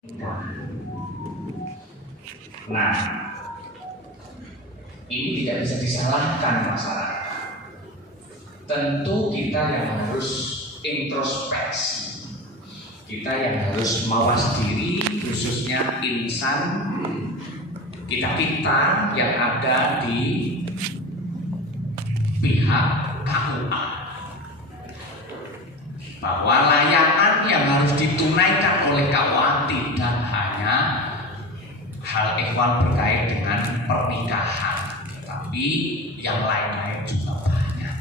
Nah, ini tidak bisa disalahkan masyarakat. Tentu kita yang harus introspeksi, kita yang harus mawas diri, khususnya insan kita yang ada di pihak KUA, bahwa layanan yang harus ditunaikan oleh KUA tidak hanya hal ehwal berkait dengan pernikahan, tetapi yang lain-lain juga banyak.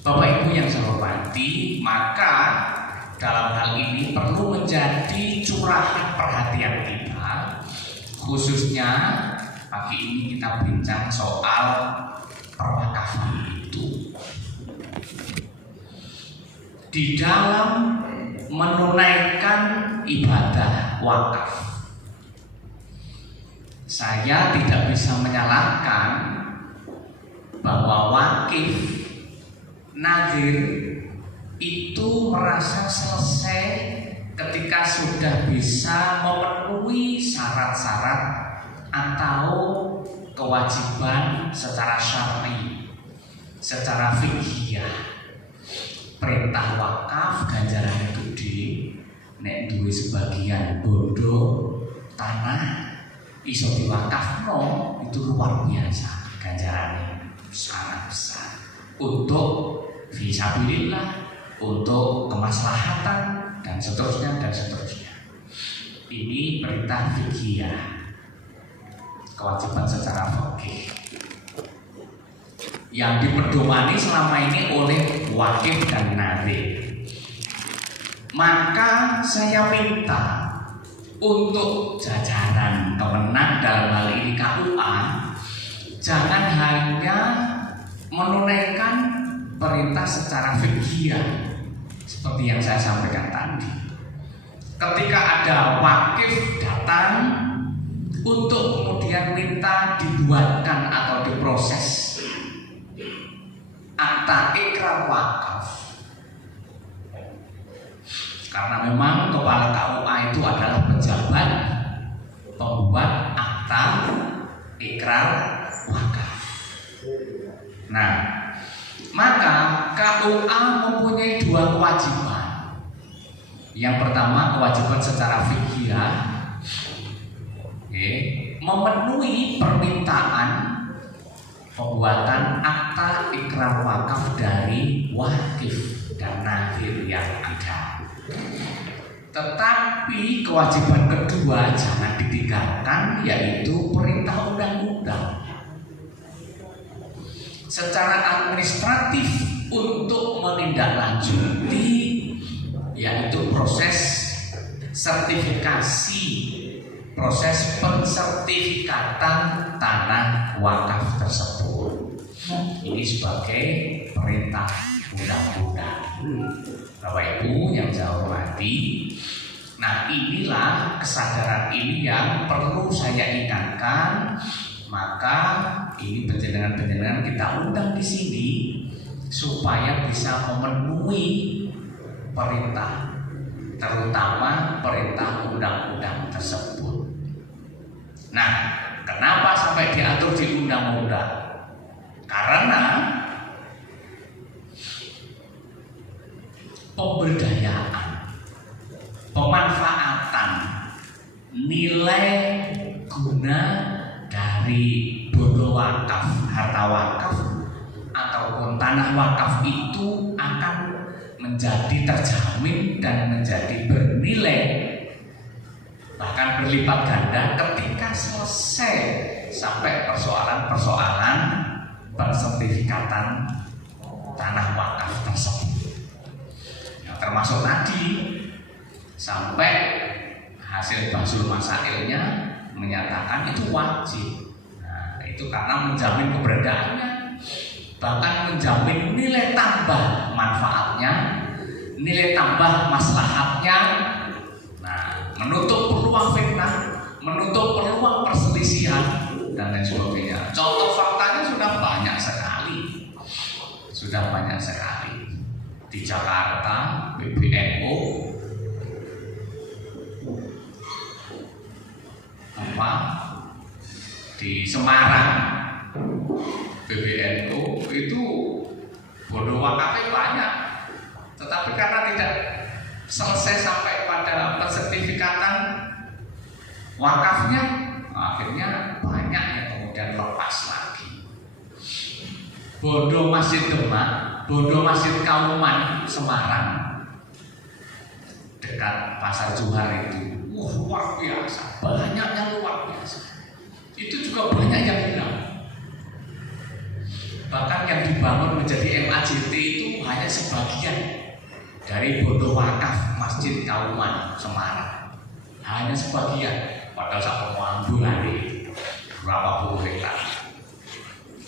Bapak Ibu yang saya hormati, maka dalam hal ini perlu menjadi curahan perhatian kita, khususnya pagi ini kita bincang soal perwakafan itu. Di dalam menunaikan ibadah wakaf, saya tidak bisa menyalahkan bahwa wakif nazir itu merasa selesai ketika sudah bisa memenuhi syarat-syarat atau kewajiban secara syar'i, secara fikih. Perintah wakaf ganjarannya gede, nek duwe sebagian bondo tanah iso diwakafno, itu luar biasa ganjarannya, sangat besar untuk fisabilillah, untuk kemaslahatan dan seterusnya dan seterusnya. Ini perintah fikih, kewajiban secara fikih yang dipedomani selama ini oleh wakif dan nazir. Maka saya minta untuk jajaran kemenang dalam hal ini KUA, jangan hanya menunaikan perintah secara fikih seperti yang saya sampaikan tadi. Ketika ada wakif datang untuk kemudian minta dibuatkan atau diproses akta ikrar wakaf, karena memang kepala KUA itu adalah pejabat pembuat akta ikrar wakaf. Nah, maka KUA mempunyai dua kewajiban. Yang pertama, kewajiban secara fikih, memenuhi permintaan pembuatan akta ikrar wakaf dari wakif dan nazir yang ada. Tetapi kewajiban kedua jangan ditinggalkan, yaitu perintah undang-undang secara administratif untuk menindaklanjuti, yaitu proses sertifikasi, proses pensertifikatan tanah wakaf tersebut. Ini sebagai perintah undang-undang. Bapak Ibu yang saya hormati, nah inilah kesadaran ini yang perlu saya ingatkan. Maka ini penjenengan-penjenengan kita undang di sini supaya bisa memenuhi perintah, terutama perintah undang-undang tersebut. Nah, kenapa sampai diatur di undang-undang? Karena pemberdayaan, pemanfaatan nilai guna dari bondo wakaf, harta wakaf ataupun tanah wakaf itu akan menjadi terjamin dan menjadi bernilai, bahkan berlipat ganda ketika selesai sampai persoalan-persoalan persertifikatan tanah wakaf tersebut. Nah, termasuk tadi sampai hasil bahsul masailnya menyatakan itu wajib. Nah, itu karena menjamin keberadaannya, bahkan menjamin nilai tambah manfaatnya, nilai tambah maslahatnya. Nah, menutup peluang fitnah, menutup peluang perselisihan dan lain sebagainya. Contoh faktanya sudah banyak sekali di Jakarta. PBNU di Semarang, PBNU itu bondo wakafnya banyak, tetapi karena tidak selesai sampai pada pensertifikatan wakafnya, akhirnya banyak yang kemudian lepas lagi. Bondo Masjid Demak, bondo Masjid Kauman Semarang, dekat Pasar Johar itu, luar biasa, banyaknya luar biasa. Itu juga banyak yang hilang. Bahkan yang dibangun menjadi MAJT itu hanya sebagian dari bondo wakaf Masjid Kauman Semarang, hanya sebagian. Padahal satu ambulan berapa puluh hektar.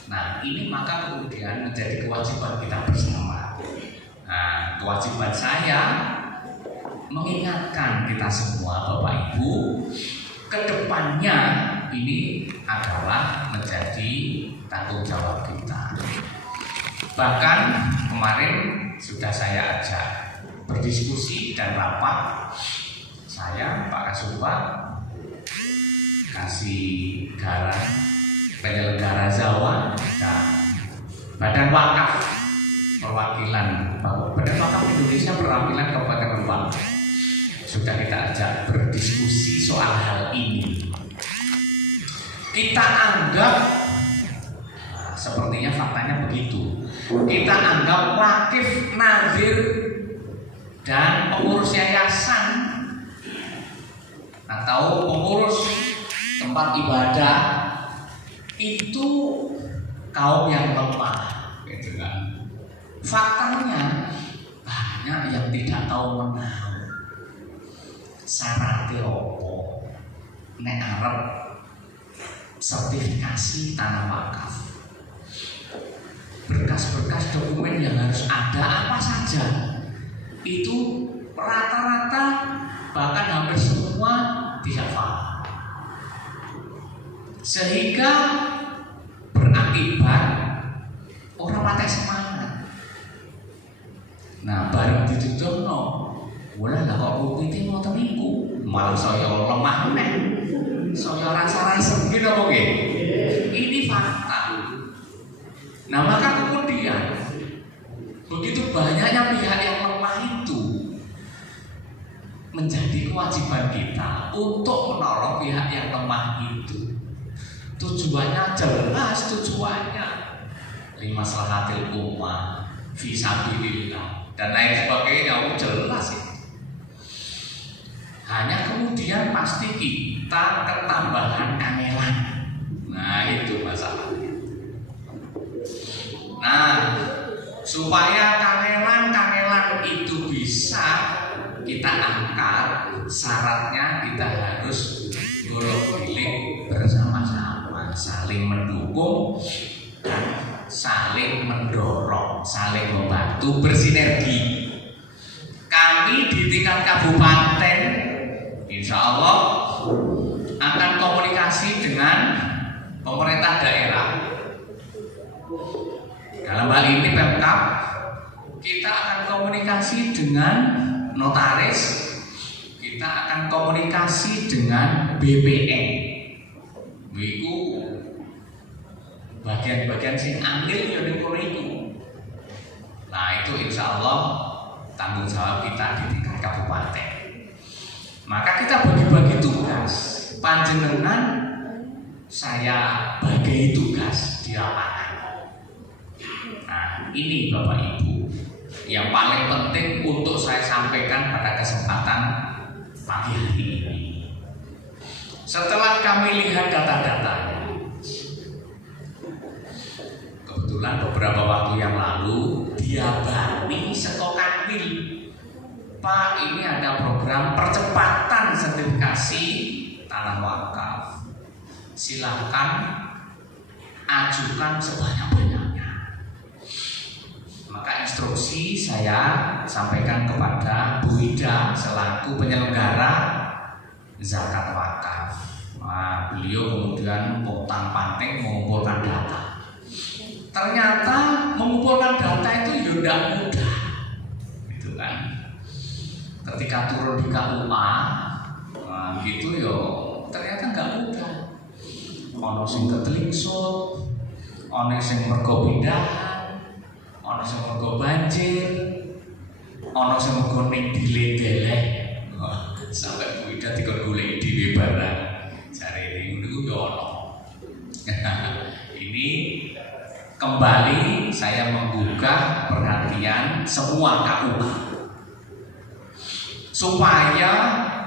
Nah, ini maka kemudian menjadi kewajiban kita bersama. Nah, kewajiban saya mengingatkan kita semua, Bapak Ibu, kedepannya ini adalah menjadi tanggung jawab kita. Bahkan kemarin sudah saya ajak berdiskusi dan rapat. Saya, Pak Kasubag, kasih garam penyelenggara Zawa dan Badan Wakaf perwakilan Badan Wakaf Indonesia perwakilan Kabupaten Rembang sudah kita ajak berdiskusi soal hal ini. Kita anggap sepertinya faktanya begitu. Kita anggap wakif, nazir dan pengurus yayasan atau pengurus tempat ibadah itu kaum yang lemah, gitu kan. Faktanya banyak yang tidak tahu menahu. Syaratnya opo nek arep sertifikasi tanah wakaf, berkas-berkas dokumen yang harus ada apa saja itu rata-rata bahkan hampir semua tidak paham, sehingga berakibat orang pakai semangat. Nah, bareng ditutup wala lah kok rutin mau teminggu, malah saya lemah nih, saya rasa-rasa gitu oke. Ini fakta. Nah, maka kemudian begitu banyaknya pihak yang lemah itu, menjadi kewajiban kita untuk menolong pihak yang lemah itu. Tujuannya jelas, tujuannya limaslahatil ummah, fisabilillah dan lain sebagainya, jelas itu. Hanya kemudian pasti kita ketambahan kangelan. Nah, itu masalahnya. Nah, supaya kangelan itu bisa kita angkat, syaratnya kita harus golok-gilik bersama-sama, saling mendukung dan saling mendorong, saling membantu, bersinergi. Kami di tingkat kabupaten insya Allah akan komunikasi dengan pemerintah daerah. Dalam hal ini Pemkab, kita akan komunikasi dengan notaris, kita akan komunikasi dengan BPN. Itu bagian-bagian sing andil ya niku. Nah, itu insya Allah tanggung jawab kita di tingkat kabupaten. Maka kita bagi-bagi tugas. Panjenengan saya bagi tugas di lapangan. Nah, ini Bapak Ibu yang paling penting untuk saya sampaikan pada kesempatan pagi hari ini. Setelah kami lihat data-datanya, kebetulan beberapa waktu yang lalu diabani sekokan mil, Pak, ini ada program percepatan sertifikasi tanah wakaf. Silahkan ajukan sebanyak-banyaknya. Maka instruksi saya sampaikan kepada Bu Ida selaku penyelenggara zakat wakaf. Nah, beliau kemudian pontang-panting mengumpulkan data. Ternyata mengumpulkan data itu ya tidak mudah, gitu kan? Ketika turun di KUA, gitu ya ternyata nggak mudah. ana sing ketelingsut, ana sing mergo pindahan, ana sing mergo banjir, ana sing mergo ning dilek-delek. Sampai Bu Ida dikon golek dhewe barang. Jare niku yo ana. Ini kembali saya menggugah perhatian semua KUA supaya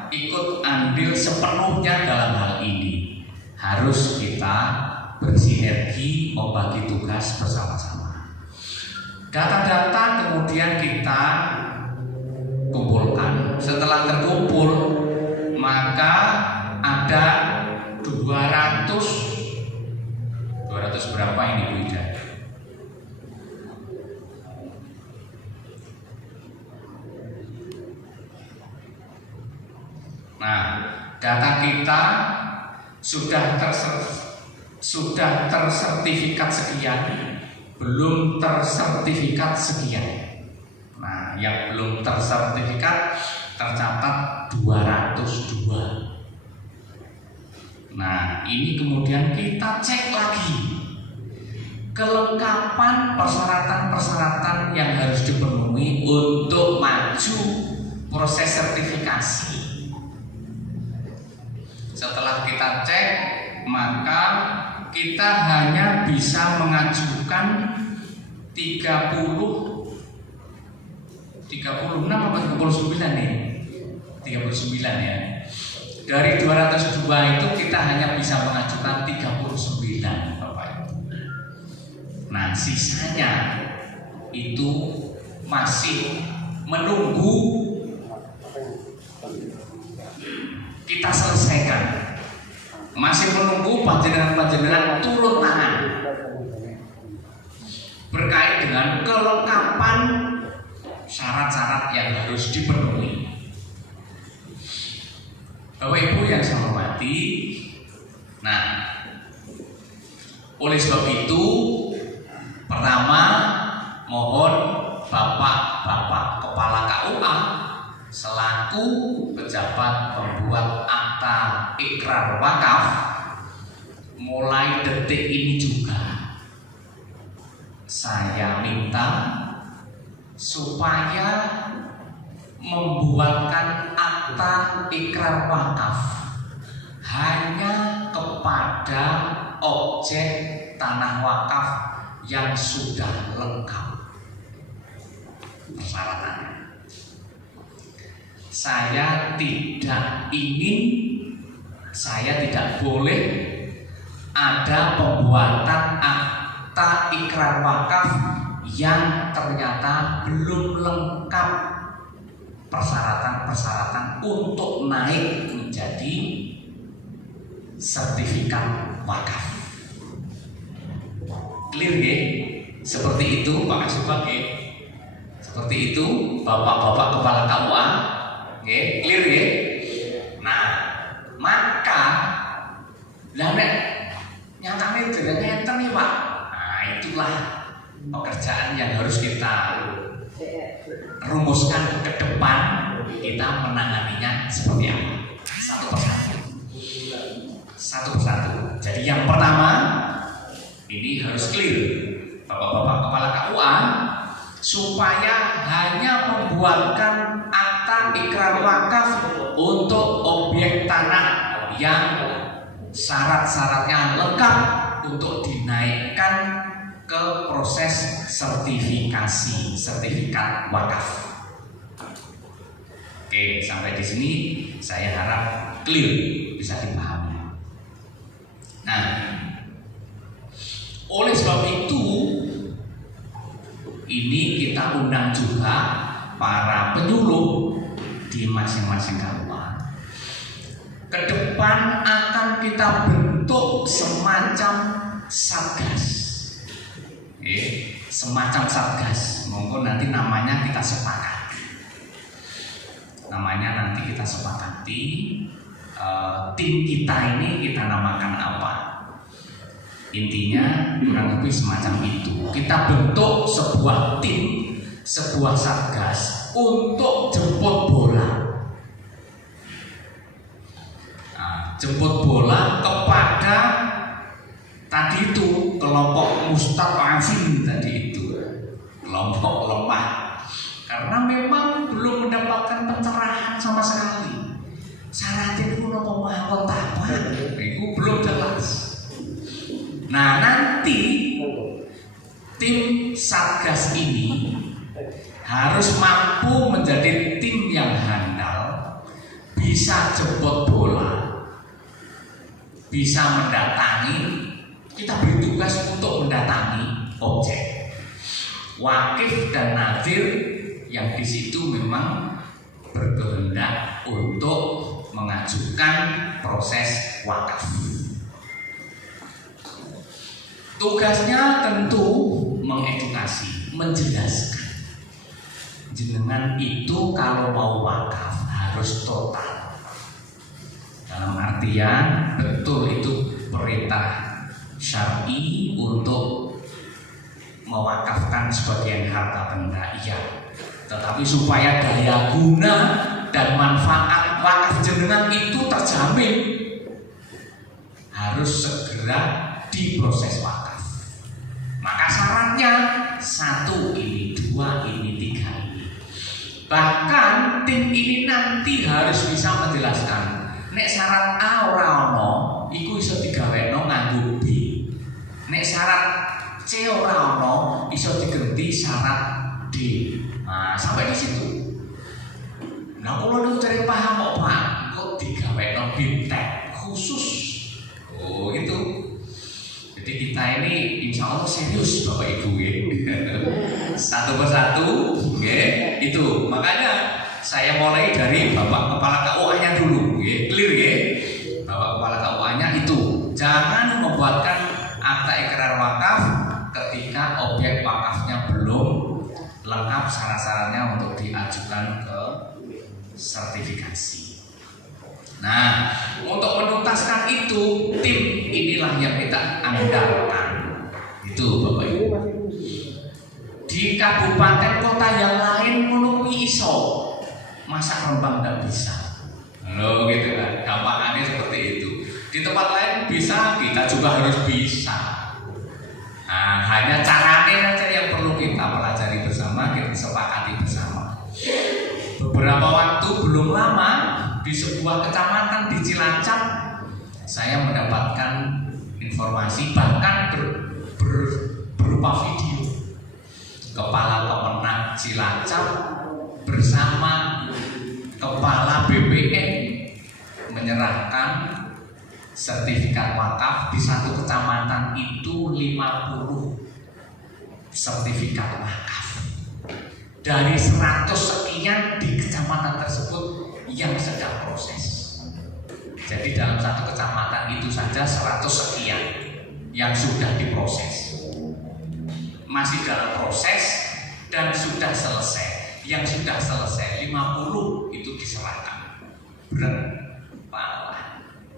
ikut andil sepenuhnya dalam hal ini. Harus kita bersinergi membagi tugas bersama-sama. Data-data kemudian kita kumpulkan. Setelah terkumpul, maka ada 200 berapa ini Bu Ida? Nah, data kita sudah tersertifikat sekian, belum tersertifikat sekian. Nah, yang belum tersertifikat tercatat 202. Nah, ini kemudian kita cek lagi kelengkapan persyaratan-persyaratan yang harus dipenuhi untuk maju proses sertifikasi. Setelah kita cek, maka kita hanya bisa mengajukan 36 atau 39 nih? 39 ya. Dari 202 itu kita hanya bisa mengajukan 39 Bapak Ibu. Nah, sisanya itu masih menunggu kita selesaikan. Masih menunggu panjenengan-panjenengan turun tangan berkait dengan kelengkapan syarat-syarat yang harus dipenuhi. Bapak Ibu yang saya hormati, nah, oleh sebab itu, pertama mohon Bapak-Bapak Kepala KUA selaku pejabat pembuat akta ikrar wakaf, mulai detik ini juga saya minta supaya membuatkan akta ikrar wakaf hanya kepada objek tanah wakaf yang sudah lengkap persyaratannya. Saya tidak boleh ada pembuatan akta ikrar wakaf yang ternyata belum lengkap persyaratan-persyaratan untuk naik menjadi sertifikat wakaf. Clear ya? Seperti itu Pak Kasubag ya? Seperti itu Bapak-bapak Kepala KUA ya? Clear ya? Nah, maka nyatanya dengan enten nih Pak. Nah, itulah pekerjaan yang harus kita rumuskan ke depan, kita menanganinya seperti apa, satu persatu. Jadi yang pertama ini harus clear Bapak-bapak Kepala KUA supaya hanya membuatkan akta ikrar wakaf untuk objek tanah yang syarat-syaratnya lengkap untuk dinaikkan ke proses sertifikasi, sertifikat wakaf. Oke, sampai di sini saya harap clear, bisa dipahami. Nah, oleh sebab itu ini kita undang juga para penyuluh di masing-masing KUA. Ke depan akan kita bentuk semacam satgas. Semacam satgas, monggo nanti namanya kita sepakati. Namanya nanti kita sepakati. Tim kita ini kita namakan apa? Intinya kurang lebih semacam itu. Kita bentuk sebuah tim, sebuah satgas untuk jemput bola. Jemput bola kepada tadi itu kelompok mustad'afin tadi itu, kelompok lemah, karena memang belum mendapatkan pencerahan sama sekali. Syaratnya itu nopo mawon apa? Itu belum jelas. Nah, nanti tim Satgas ini harus mampu menjadi tim yang handal, bisa jemput bola, bisa mendatangi. Kita beri tugas untuk mendatangi objek. Wakif dan nadir yang di situ memang berkehendak untuk mengajukan proses wakaf. Tugasnya tentu mengedukasi, menjelaskan. Jenengan itu kalau mau wakaf harus total. Dalam artian betul itu perintah syar'i untuk mewakafkan sebagian harta benda, iya. Tetapi supaya daya guna dan manfaat wakaf jenengan itu terjamin, harus segera diproses wakaf. Maka syaratnya 1 ini, 2 ini, 3 ini. Bahkan tim ini nanti harus bisa menjelaskan, nek syarat A ora ono, iku iso digawekno nganggo B. Nek syarat C ora ono, iso diganti syarat D. Nah, sampai di situ. Nah, kalau niku cari paham kok Pak, kok digawekno bimtek khusus. Oh, gitu. Jadi kita ini insya Allah serius Bapak Ibu ya. Satu persatu, ya. Itu. Makanya saya mulai dari Bapak Kepala KUA-nya dulu, ya. Clear ya. Bapak Kepala KUA-nya itu. Jangan membuatkan akta ikrar wakaf ketika objek wakafnya belum lengkap syarat-syaratnya untuk diajukan ke sertifikasi. Nah, untuk menuntaskan itu, tim inilah yang kita andalkan. Itu Bapak Ibu. Di kabupaten kota yang lain menemui iso, masa Rembang nggak bisa? Loh gitu kan, gampangannya seperti itu. Di tempat lain bisa, kita juga harus bisa. Nah, hanya caranya saja yang perlu kita pelajari bersama, kita sepakati bersama. Beberapa waktu belum lama di sebuah kecamatan di Cilacap, saya mendapatkan informasi bahkan berupa video. Kepala Kemenang Cilacap bersama Kepala BPN menyerahkan sertifikat wakaf di satu kecamatan itu 50 sertifikat wakaf dari 100 sekian di kecamatan tersebut yang sedang proses. Jadi dalam satu kecamatan itu saja 100 sekian yang sudah diproses, masih dalam proses dan sudah selesai. Yang sudah selesai 50 itu diserahkan. Berapa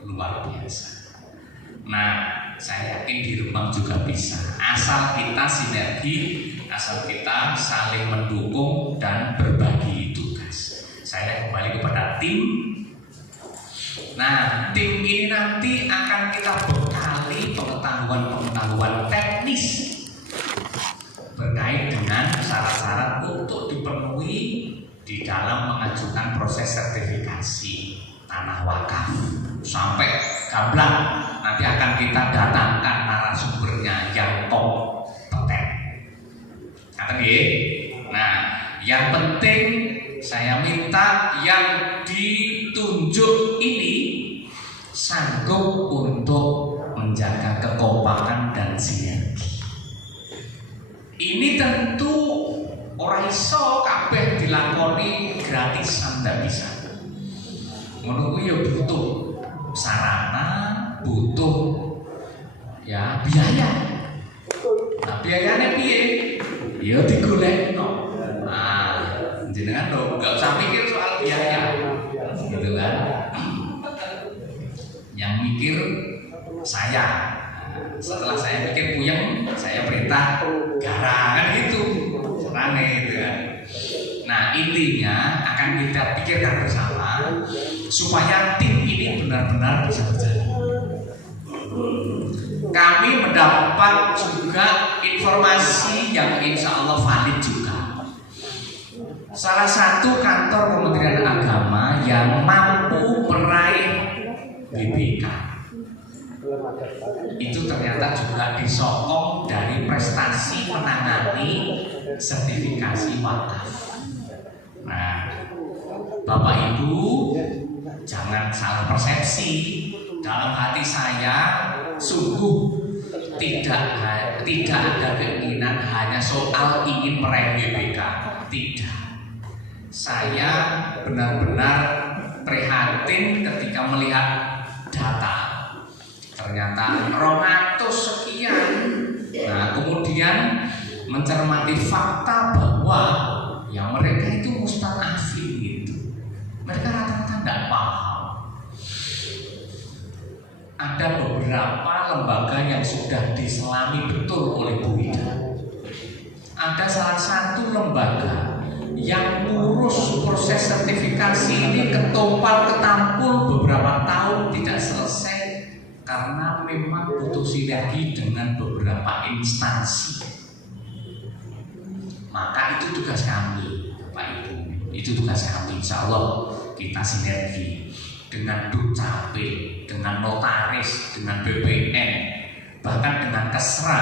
luar biasa. Nah, saya yakin di Rembang juga bisa, asal kita sinergi, asal kita saling mendukung dan berbagi tugas. Saya kembali kepada tim. Nah, tim ini nanti akan kita bekali pengetahuan-pengetahuan teknis berkait dengan syarat-syarat untuk dipenuhi di dalam mengajukan proses sertifikasi tanah wakaf. Sampai gamblang nanti akan kita datangkan narasumbernya yang kompeten. Nah, yang penting saya minta yang ditunjuk ini sanggup untuk menjaga kekompakan dan sinergi. Ini tentu ora iso kabeh dilakoni gratisan, ndak bisa. Ngono kuwi ya butuh sarana, butuh ya biaya. Nah, biayanya piye? Ya digolekno. Nah, jenengan lho enggak usah mikir soal biaya. Gitu kan. Yang mikir saya. Setelah saya pikir puyeng, saya perintah garangan gitu, carane gitu kan. Nah, intinya akan kita pikirkan bersama supaya tim ini benar-benar bisa berjalan. Kami mendapat juga informasi yang insya Allah valid juga. Salah satu kantor Kementerian Agama yang mampu meraih BPK itu ternyata juga disokong dari prestasi menangani sertifikasi wakaf. Nah, Bapak Ibu jangan salah persepsi. Dalam hati saya sungguh tidak ada keinginan hanya soal ingin meraih BPK. Tidak. Saya benar-benar prihatin ketika melihat data. Ternyata 200 sekian. Nah, kemudian mencermati fakta bahwa ya mereka itu mustadafin gitu. Mereka rata-rata tidak paham. Ada beberapa lembaga yang sudah diselami betul oleh Bu Ida. Ada salah satu lembaga yang ngurus proses sertifikasi ini ketompal ketampul beberapa tahun tidak selesai karena memang butuh sinergi dengan beberapa instansi. Maka itu tugas kami, Pak Ibu. Itu tugas kami. Insya Allah kita sinergi dengan Dukcapil, dengan notaris, dengan BPN, bahkan dengan Kesra.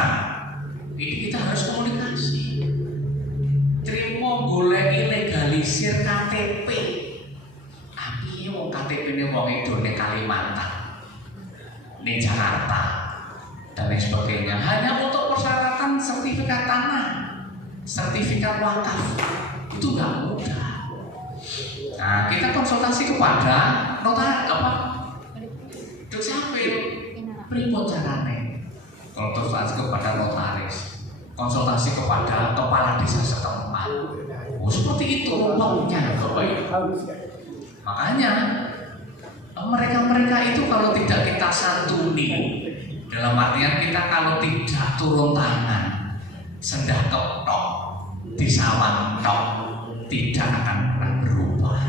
Ini kita harus komunikasi. Trimo golek legalisir KTP. Tapi wong KTP ini wong itu di Kalimantan, di Jakarta, dan lain sebagainya. Hanya untuk persyaratan sertifikat tanah, sertifikat wakaf itu nggak mudah. Nah, kita konsultasi kepada notaris Dukcapil, pripun carane? Konsultasi kepada notaris, konsultasi kepada kepala desa setempat. Oh, seperti itu rumputnya, Bapak Ibu. Makanya mereka itu kalau tidak kita santuni, dalam artian kita kalau tidak turun tangan, sendah ketok, disawang tok, tidak akan pernah berubah.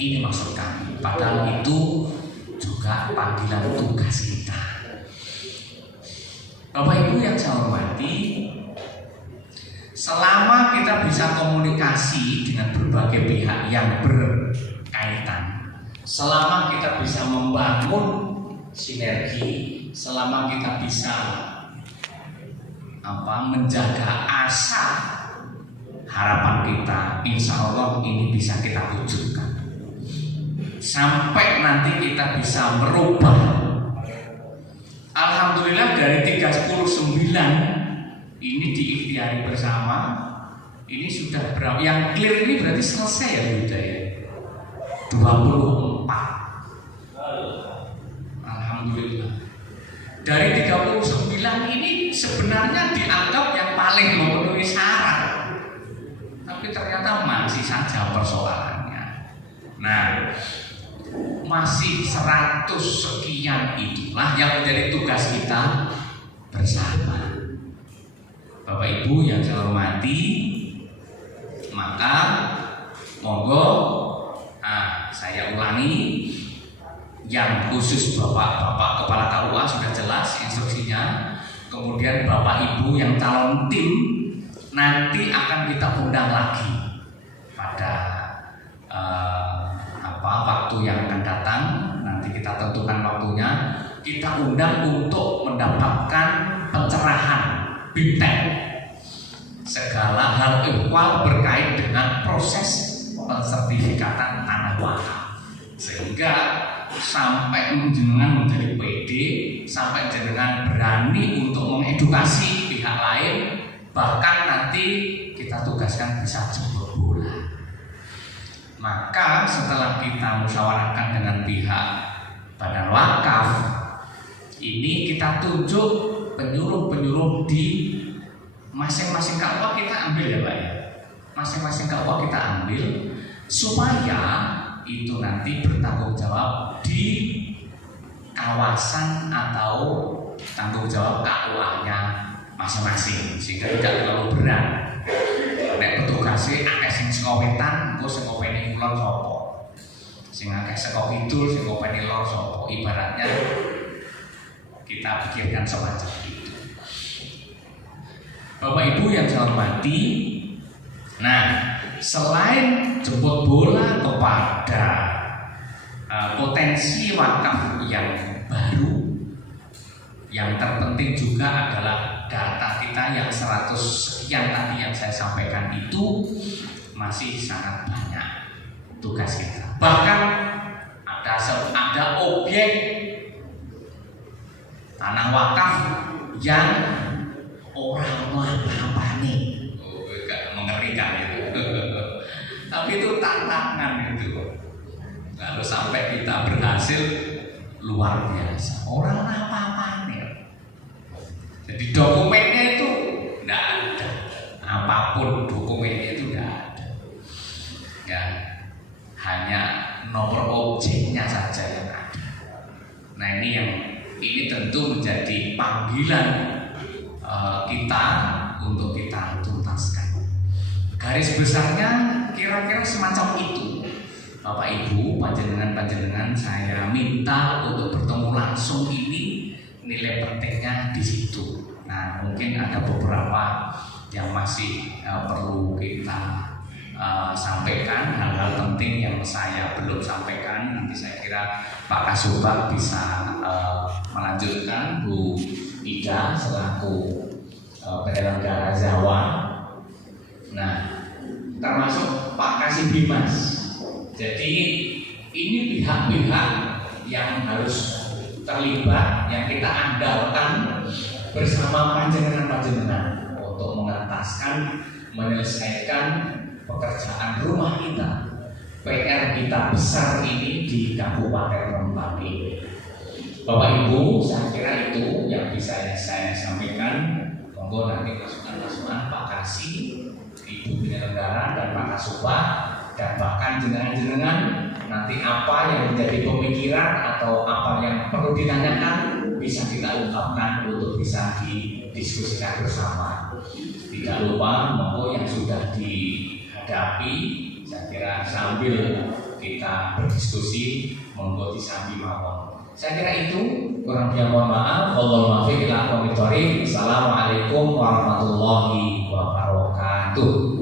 Ini maksud kami. Padahal itu juga panggilan tugas kita. Bapak Ibu yang saya hormati, selama kita bisa komunikasi dengan berbagai pihak yang berkaitan, selama kita bisa membangun sinergi, selama kita bisa menjaga asa harapan kita, insya Allah ini bisa kita wujudkan. Sampai nanti kita bisa merubah. Alhamdulillah dari 39 ini diikhtiari bersama. Ini sudah berapa? Yang clear ini berarti selesai ya Yuda ya? 24. Alhamdulillah. Dari 39 ini sebenarnya dianggap yang paling memenuhi syarat. Tapi ternyata masih saja persoalannya. Nah, masih 100 sekian itulah yang menjadi tugas kita bersama. Bapak Ibu yang saya hormati, maka monggo saya ulangi, yang khusus Bapak Kepala KUA sudah jelas instruksinya. Kemudian Bapak Ibu yang calon tim nanti akan kita undang lagi pada waktu yang akan datang. Nanti kita tentukan waktunya, kita undang untuk mendapatkan pencerahan BIMTEK segala hal ihwal berkait dengan proses pensertifikatan tanah wakaf, sehingga sampai jenengan menjadi PD, sampai jenengan berani untuk mengedukasi pihak lain, bahkan nanti kita tugaskan bisa jemput bola. Maka setelah kita musyawarahkan dengan pihak Badan Wakaf, ini kita tunjuk penyuluh-penyuluh di masing-masing KUA kita ambil ya Pak ya. Masing-masing KUA kita ambil supaya itu nanti bertanggung jawab di kawasan atau tanggung jawab KUA-nya masing-masing, sehingga tidak terlalu berat. Nek petugasnya akeh sing saka wetan, engko sing ngopeni kulon sapa. Sing akeh saka kidul, sing ngopeni lor sapa. Ibaratnya kita pikirkan semacam itu. Bapak Ibu yang saya hormati, nah selain jemput bola kepada potensi wakaf yang baru, yang terpenting juga adalah data kita yang 100 sekian tadi yang saya sampaikan itu masih sangat banyak tugas kita. Bahkan ada objek tanah wakaf yang orang apa-apane, mengerikan itu. Tapi itu tantangan itu. Kalau sampai kita berhasil, luar biasa. Orang apa-apane. Jadi dokumennya itu tidak ada, apapun dokumennya itu tidak ada. Ya, hanya nomor objeknya saja yang ada. Nah ini tentu menjadi panggilan kita untuk kita tuntaskan. Garis besarnya kira-kira semacam itu. Bapak Ibu, panjenengan saya minta untuk bertemu langsung ini, nilai pentingnya di situ. Nah, mungkin ada beberapa yang masih perlu kita sampaikan, hal-hal penting yang saya belum sampaikan. Nanti saya kira Pak Kasubag bisa melanjutkan, Bu Ida selaku penyelenggara Zawa. Nah, termasuk Pak Kasih Bimas. Jadi ini pihak-pihak yang harus terlibat, yang kita andalkan bersama panjenengan untuk mengentaskan, menyelesaikan pekerjaan rumah kita, PR kita besar ini di Kabupaten Rembang ini. Bapak Ibu, saya kira itu yang bisa saya sampaikan. Monggo nanti masukan-masukan Pak Kasih, Ibu penyelenggara dan Pak Kasubag, dan bahkan jenengan-jenengan nanti apa yang menjadi pemikiran atau apa yang perlu ditanyakan bisa kita ungkapkan untuk bisa didiskusikan bersama. Tidak lupa monggo yang sudah dihadapi, saya kira sambil kita berdiskusi monggo disambi mawon. Saya kira itu, kurang lebih mohon maaf. Assalamualaikum warahmatullahi wabarakatuh.